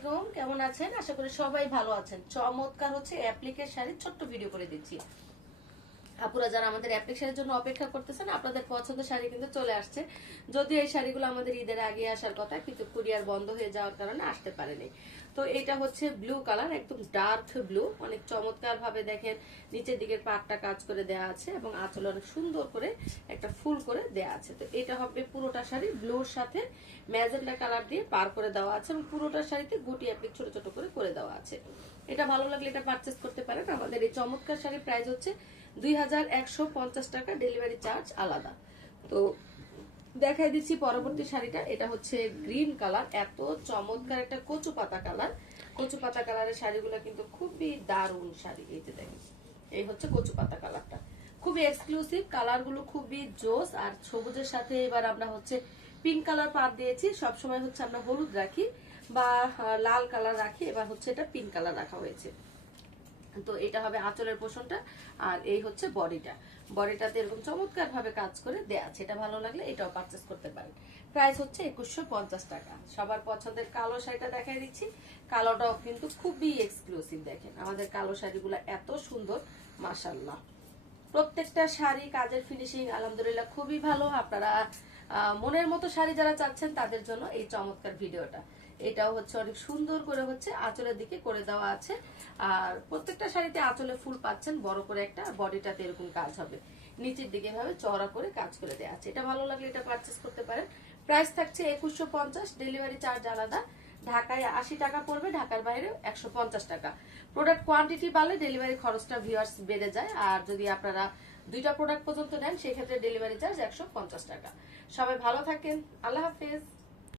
আলাইকুম, কেমন আছেন? আশা করি সবাই ভালো আছেন। চমৎকার হচ্ছে অ্যাপ্লিকের শাড়ি ছোট্ট ভিডিও করে দিচ্ছি। আপুরা যারা আমাদের অ্যাপ্লিকেশনের জন্য অপেক্ষা করতেছেন, আপনাদের পছন্দের শাড়ি কিন্তু চলে আসছে। যদিও এই শাড়িগুলো আমাদের ঈদের আগে আসার কথা, কিন্তু কুরিয়ার বন্ধ হয়ে যাওয়ার কারণে আসতে পারেনি। তো এটা হচ্ছে ব্লু কালার, একদম ডার্ক ব্লু। অনেক চমৎকার ভাবে দেখেন, নিচের দিকের পাটটা কাজ করে দেয়া আছে এবং আঁচল অনেক সুন্দর করে একটা ফুল করে দেয়া আছে। তো এটা হবে পুরোটা শাড়ি, ব্লুর সাথে ম্যাজেন্ডা কালার দিয়ে পার করে দেওয়া আছে এবং পুরোটা শাড়িতে গুটি অ্যাপ্লিক ছোট ছোট করে করে দেওয়া আছে। এটা ভালো লাগলে এটা পারচেস করতে পারেন। আমাদের এই চমৎকার শাড়ির প্রাইস হচ্ছে দুই হাজার একশো পঞ্চাশ টাকা ডেলিভারি চার্জ আলাদা। তো দেখাই দিচ্ছি পরবর্তী শাড়িটা। এটা হচ্ছে গ্রিন কালার এত চমৎকার একটা কচু পাতা কালার কচু পাতা কালারের শাড়িগুলো কিন্তু খুবই দারুণ শাড়ি, এই যে দেখেন। এই হচ্ছে কচু পাতা কালারটা খুবই এক্সক্লুসিভ কালারগুলো খুবই জোস। আর সবুজের সাথে এবার আমরা হচ্ছে পিঙ্ক কালার পাত দিয়েছি। সবসময় হচ্ছে আমরা হলুদ রাখি বা লাল কালার রাখি। এবার হচ্ছে এটা পিঙ্ক কালার রাখা হয়েছে। তো এটা হবে আঁচলের পোষণটা, আর এই হচ্ছে বডিটা। বডিটাতে এরকম চমৎকার ভাবে কাজ করে দেয়া আছে। এটা ভালো লাগলে এটাও পারচেস করতে পারেন। প্রাইস হচ্ছে একুশশো পঞ্চাশ টাকা। সবার পছন্দের কালো শাড়িটা দেখাই দিচ্ছি। কালোটাও কিন্তু খুবই এক্সক্লুসিভ দেখেন। আমাদের কালো শাড়িগুলো এত সুন্দর মাসাল্লাহ প্রত্যেকটা শাড়ি, কাজের ফিনিশিং আলহামদুলিল্লাহ খুবই ভালো। আপনারা মনের মতো শাড়ি যারা চাচ্ছেন তাদের জন্য এই চমৎকার ভিডিওটা। এটাও হচ্ছে অনেক সুন্দর করে হচ্ছে আঁচলের দিকে করে দেওয়া আছে। আর প্রত্যেকটা শাড়িতে আঁচলে ফুল পাচ্ছেন, বড় করে একটা বডিটাতে এরকম কাজ হবে। নিচের দিকে ভাবে চওড়া করে কাজ করে দেওয়া আছে। এটা ভালো লাগলে এটা পারচেস করতে পারেন। প্রাইস থাকছে একুশশো পঞ্চাশ ডেলিভারি চার্জ আলাদা। ঢাকায় আশি টাকা পড়বে, ঢাকার বাইরে একশো পঞ্চাশ টাকা। প্রোডাক্ট কোয়ান্টিটি বাড়লে ডেলিভারি খরচটা ভিউয়ার্স বেড়ে যায়। আর যদি আপনারা দুইটা প্রোডাক্ট পর্যন্ত নেন, সেক্ষেত্রে ডেলিভারি চার্জ একশো পঞ্চাশ টাকা। সবাই ভালো থাকেন। আল্লাহ হাফেজ।